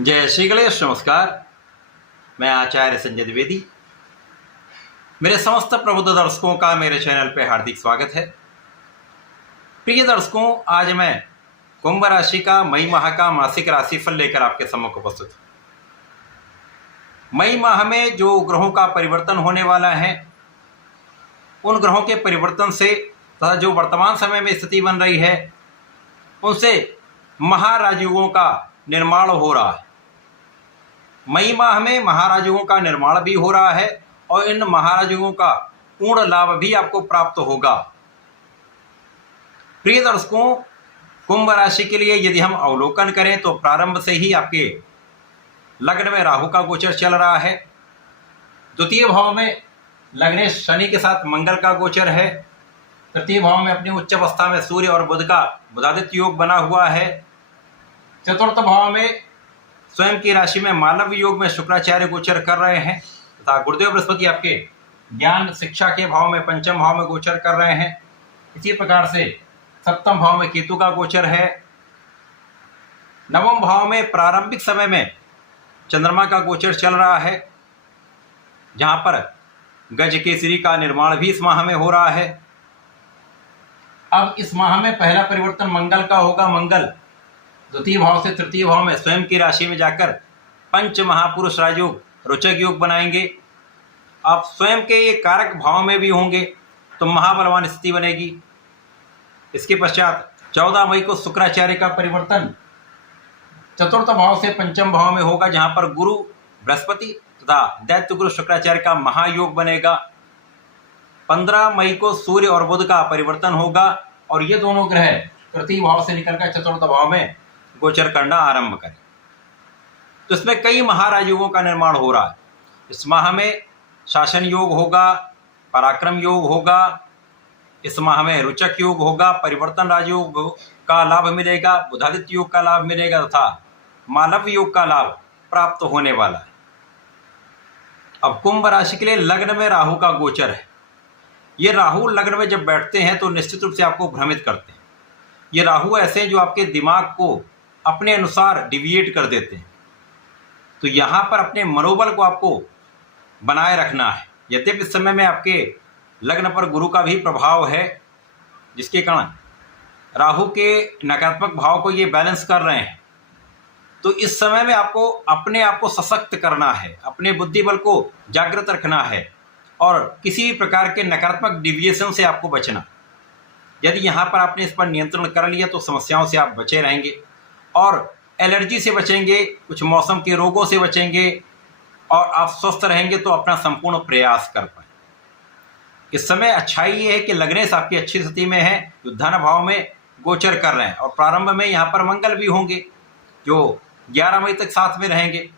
जय श्री गणेश। नमस्कार, मैं आचार्य संजय द्विवेदी। मेरे समस्त प्रबुद्ध दर्शकों का मेरे चैनल पे हार्दिक स्वागत है। प्रिय दर्शकों, आज मैं कुंभ राशि का मई माह का मासिक राशिफल लेकर आपके सम्मुख उपस्थित हूँ। मई माह में जो ग्रहों का परिवर्तन होने वाला है, उन ग्रहों के परिवर्तन से तथा जो वर्तमान समय में स्थिति बन रही है, उनसे महाराजयोगों का निर्माण हो रहा है। मई माह में महाराजयोगों का निर्माण भी हो रहा है और इन महाराजयोगों का पूर्ण लाभ भी आपको प्राप्त होगा। प्रिय दर्शकों, कुंभ राशि के लिए यदि हम अवलोकन करें तो प्रारंभ से ही आपके लग्न में राहु का गोचर चल रहा है। द्वितीय भाव में लग्नेश शनि के साथ मंगल का गोचर है। तृतीय भाव में अपनी उच्च अवस्था में सूर्य और बुध का बुधादित्य योग बना हुआ है। चतुर्थ भाव में स्वयं की राशि में मालव योग में शुक्राचार्य गोचर कर रहे हैं तथा गुरुदेव बृहस्पति आपके ज्ञान शिक्षा के भाव में पंचम भाव में गोचर कर रहे हैं। इसी प्रकार से सप्तम भाव में केतु का गोचर है। नवम भाव में प्रारंभिक समय में चंद्रमा का गोचर चल रहा है, जहां पर गज केसरी का निर्माण भी इस माह में हो रहा है। अब इस माह में पहला परिवर्तन मंगल का होगा। मंगल द्वितीय भाव से तृतीय भाव में स्वयं की राशि में जाकर पंच महापुरुष राजयोग रोचक योग बनाएंगे। आप स्वयं के ये कारक भाव में भी होंगे तो महाबलवान स्थिति बनेगी। इसके पश्चात 14 मई को शुक्राचार्य का परिवर्तन चतुर्थ भाव से पंचम भाव में होगा, जहां पर गुरु बृहस्पति तथा दैत्य गुरु शुक्राचार्य का महायोग बनेगा। 15 मई को सूर्य और बुध का परिवर्तन होगा और ये दोनों ग्रह तृतीय भाव से निकलकर चतुर्थ भाव में गोचर करना आरंभ करें। तो इसमें कई महाराजयोगों का निर्माण हो रहा है। इस माह में शासन योग होगा, पराक्रम योग होगा, इस माह में रुचक योग होगा, परिवर्तन राजयोग का लाभ मिलेगा, बुधादित्य योग का लाभ मिलेगा तथा मालव योग का लाभ प्राप्त होने वाला है। अब कुंभ राशि के लिए लग्न में राहु का गोचर है। ये राहु लग्न में जब बैठते हैं तो निश्चित रूप से आपको भ्रमित करते हैं। ये राहु ऐसे हैं जो आपके दिमाग को अपने अनुसार डिविएट कर देते हैं। तो यहाँ पर अपने मनोबल को आपको बनाए रखना है। यद्यपि इस समय में आपके लग्न पर गुरु का भी प्रभाव है, जिसके कारण राहु के नकारात्मक भाव को ये बैलेंस कर रहे हैं। तो इस समय में आपको अपने आप को सशक्त करना है, अपने बुद्धि बल को जागृत रखना है और किसी भी प्रकार के नकारात्मक डिविएशन से आपको बचना। यदि यहाँ पर आपने इस पर नियंत्रण कर लिया तो समस्याओं से आप बचे रहेंगे और एलर्जी से बचेंगे, कुछ मौसम के रोगों से बचेंगे और आप स्वस्थ रहेंगे तो अपना संपूर्ण प्रयास कर पाए। इस समय अच्छाई ये है कि लग्नेश आपकी अच्छी स्थिति में है, जो धन भाव में गोचर कर रहे हैं और प्रारंभ में यहाँ पर मंगल भी होंगे जो 11 मई तक साथ में रहेंगे।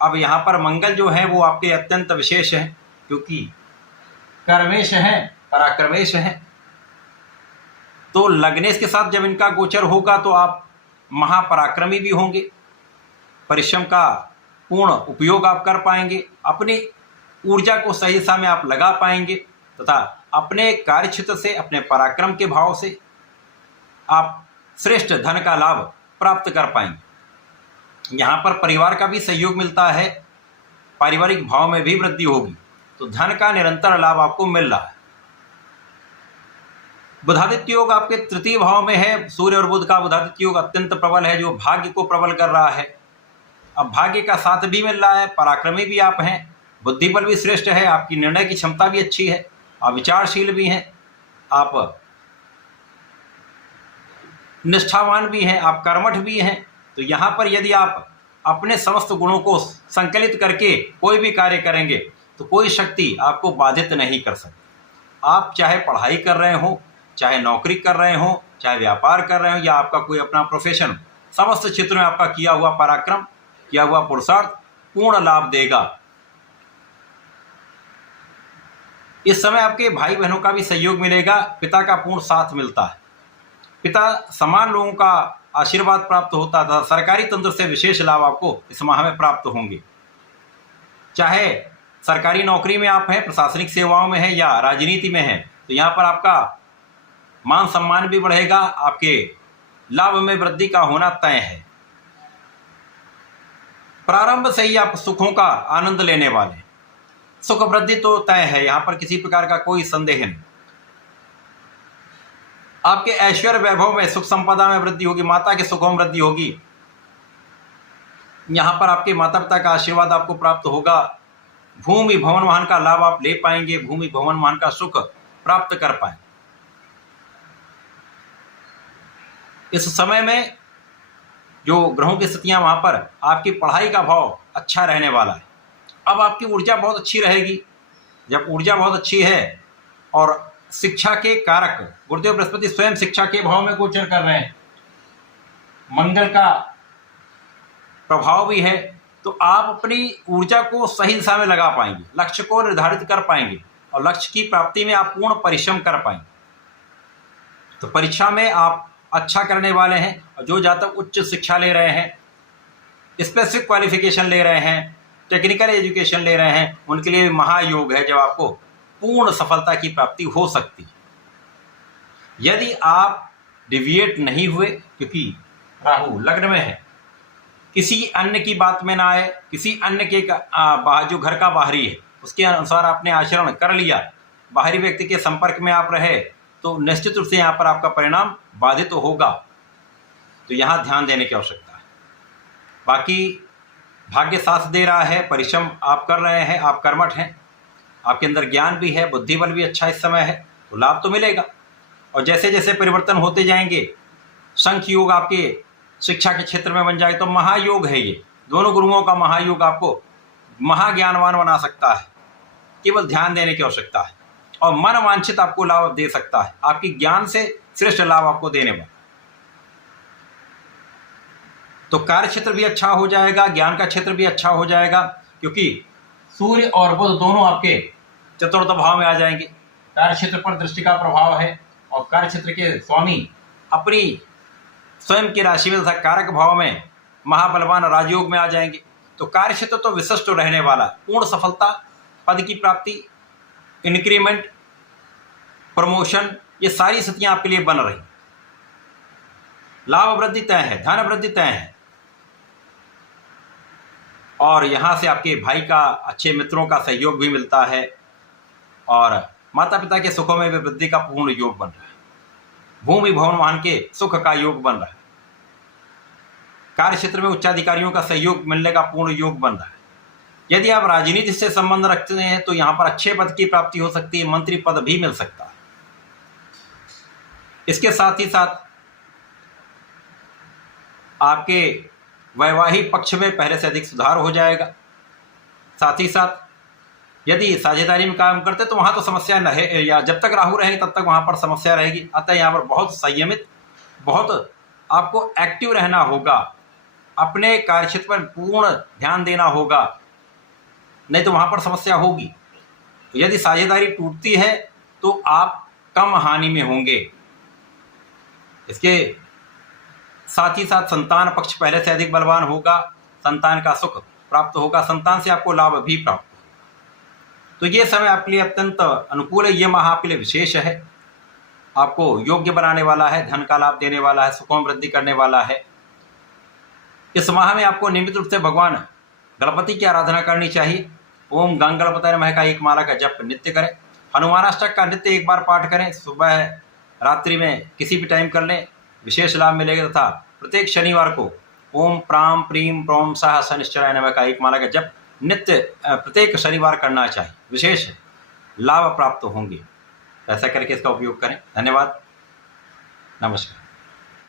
अब यहाँ पर मंगल जो है वो आपके अत्यंत विशेष हैं, क्योंकि कर्मेश हैं, पराक्रमेश हैं। तो लग्नेश के साथ जब इनका गोचर होगा तो आप महापराक्रमी भी होंगे, परिश्रम का पूर्ण उपयोग आप कर पाएंगे, अपनी ऊर्जा को सही दिशा में आप लगा पाएंगे तथा अपने कार्यक्षेत्र से, अपने पराक्रम के भाव से आप श्रेष्ठ धन का लाभ प्राप्त कर पाएंगे। यहाँ पर परिवार का भी सहयोग मिलता है, पारिवारिक भाव में भी वृद्धि होगी, तो धन का निरंतर लाभ आपको मिल रहा है। बुधादित्य योग आपके तृतीय भाव में है। सूर्य और बुध का बुधादित्य योग अत्यंत प्रबल है, जो भाग्य को प्रबल कर रहा है। अब भाग्य का साथ भी मिल रहा है, पराक्रमी भी आप हैं, बुद्धि बल भी श्रेष्ठ है, आपकी निर्णय की क्षमता भी अच्छी है, आप विचारशील भी हैं, आप निष्ठावान भी हैं, आप कर्मठ भी हैं। तो यहाँ पर यदि आप अपने समस्त गुणों को संकलित करके कोई भी कार्य करेंगे तो कोई शक्ति आपको बाधित नहीं कर सकती। आप चाहे पढ़ाई कर रहे हो, चाहे नौकरी कर रहे हो, चाहे व्यापार कर रहे हो या आपका कोई अपना प्रोफेशन, समस्त क्षेत्रों में आपका किया हुआ पराक्रम, किया हुआ पुरुषार्थ पूर्ण लाभ देगा। इस समय आपके भाई बहनों का भी सहयोग मिलेगा, पिता का पूर्ण साथ मिलता है, पिता समान लोगों का आशीर्वाद प्राप्त होता था। सरकारी तंत्र से विशेष लाभ आपको इस माह में प्राप्त होंगे। चाहे सरकारी नौकरी में आप हैं, प्रशासनिक सेवाओं में हैं या राजनीति में हैं, तो यहाँ पर आपका मान सम्मान भी बढ़ेगा, आपके लाभ में वृद्धि का होना तय है। प्रारंभ से ही आप सुखों का आनंद लेने वाले हैं। सुख वृद्धि तो तय है, यहां पर किसी प्रकार का कोई संदेह नहीं। आपके ऐश्वर्य वैभव में, सुख संपदा में वृद्धि होगी, माता के सुखों में वृद्धि होगी। यहां पर आपके माता पिता का आशीर्वाद आपको प्राप्त होगा। भूमि भवन वाहन का लाभ आप ले पाएंगे, भूमि भवन वाहन का सुख प्राप्त कर पाएंगे। इस समय में जो ग्रहों की स्थितियां, वहां पर आपकी पढ़ाई का भाव अच्छा रहने वाला है। अब आपकी ऊर्जा बहुत अच्छी रहेगी। जब ऊर्जा बहुत अच्छी है और शिक्षा के कारक गुरुदेव बृहस्पति स्वयं शिक्षा के भाव में गोचर कर रहे हैं, मंगल का प्रभाव भी है, तो आप अपनी ऊर्जा को सही दिशा में लगा पाएंगे, लक्ष्य को निर्धारित कर पाएंगे और लक्ष्य की प्राप्ति में आप पूर्ण परिश्रम कर पाएंगे। तो परीक्षा में आप अच्छा करने वाले हैं। और जो जातक उच्च शिक्षा ले रहे हैं, स्पेसिफिक क्वालिफिकेशन ले रहे हैं, टेक्निकल एजुकेशन ले रहे हैं, उनके लिए महायोग है जब आपको पूर्ण सफलता की प्राप्ति हो सकती है। यदि आप डिविएट नहीं हुए, क्योंकि राहु लग्न में है, किसी अन्य की बात में ना आए, किसी अन्य के जो घर का बाहरी है उसके अनुसार आपने आचरण कर लिया, बाहरी व्यक्ति के संपर्क में आप रहे, तो निश्चित रूप से यहाँ पर आपका परिणाम बाधित तो होगा। तो यहाँ ध्यान देने की आवश्यकता है। बाकी भाग्य साथ दे रहा है, परिश्रम आप कर रहे हैं, आप कर्मठ हैं, आपके अंदर ज्ञान भी है, बुद्धि बल भी अच्छा इस समय है, तो लाभ तो मिलेगा। और जैसे जैसे परिवर्तन होते जाएंगे, संख्य योग आपके शिक्षा के क्षेत्र में बन जाएगा, तो महायोग है ये। दोनों गुरुओं का महायोग आपको महाज्ञानवान बना सकता है। केवल ध्यान देने की आवश्यकता है और मन वांछित आपको लाभ दे सकता है, आपकी ज्ञान से श्रेष्ठ लाभ आपको देने वाला। तो कार्य क्षेत्र भी अच्छा हो जाएगा, ज्ञान का क्षेत्र भी अच्छा हो जाएगा, क्योंकि सूर्य और बुध दोनों आपके चतुर्थ भाव में आ जाएंगे। कार्य क्षेत्र पर दृष्टि का प्रभाव है और कार्य क्षेत्र के स्वामी अपनी स्वयं की राशि में तथा कारक भाव में महाबलवान राजयोग में आ जाएंगे। तो कार्य क्षेत्र तो विशिष्ट रहने वाला, पूर्ण सफलता, पद की प्राप्ति, इंक्रीमेंट, प्रमोशन, ये सारी स्थितियां आपके लिए बन रही। लाभ वृद्धि तय है, धन वृद्धि तय है, और यहां से आपके भाई का, अच्छे मित्रों का सहयोग भी मिलता है और माता पिता के सुखों में भी वृद्धि का पूर्ण योग बन रहा है। भूमि भवन वाहन के सुख का योग बन रहा है। कार्य क्षेत्र में उच्चाधिकारियों का सहयोग मिलने का पूर्ण योग बन रहा है। यदि आप राजनीति से संबंध रखते हैं तो यहां पर अच्छे पद की प्राप्ति हो सकती है, मंत्री पद भी मिल सकता है। इसके साथ ही साथ आपके वैवाहिक पक्ष में पहले से अधिक सुधार हो जाएगा। साथ ही साथ यदि साझेदारी में काम करते तो वहां तो समस्या न है, या जब तक राहु रहेगी तब तक वहां पर समस्या रहेगी। अतः यहाँ पर बहुत संयमित, बहुत आपको एक्टिव रहना होगा, अपने कार्यक्षेत्र पर पूर्ण ध्यान देना होगा, नहीं तो वहां पर समस्या होगी। यदि साझेदारी टूटती है तो आप कम हानि में होंगे। इसके साथ ही साथ संतान पक्ष पहले से अधिक बलवान होगा, संतान का सुख प्राप्त होगा, संतान से आपको लाभ भी प्राप्त होगा। तो ये समय आपके लिए अत्यंत अनुकूल है। ये माह आपके लिए विशेष है, आपको योग्य बनाने वाला है, धन का लाभ देने वाला है, सुखों में वृद्धि करने वाला है। इस माह में आपको नियमित रूप से भगवान गणपति की आराधना करनी चाहिए। ओम गंग गणपतये नमः का एक माला का जप नित्य करें। हनुमानाष्टक का नित्य एक बार पाठ करें, सुबह रात्रि में किसी भी टाइम कर लें, विशेष लाभ मिलेगा। तथा प्रत्येक शनिवार को ओम प्राम प्रीम प्रोम सह शनिश्चराय नमः का एक माला का जप नित्य प्रत्येक शनिवार करना चाहिए, विशेष लाभ प्राप्त होंगे। ऐसा करके इसका उपयोग करें। धन्यवाद, नमस्कार।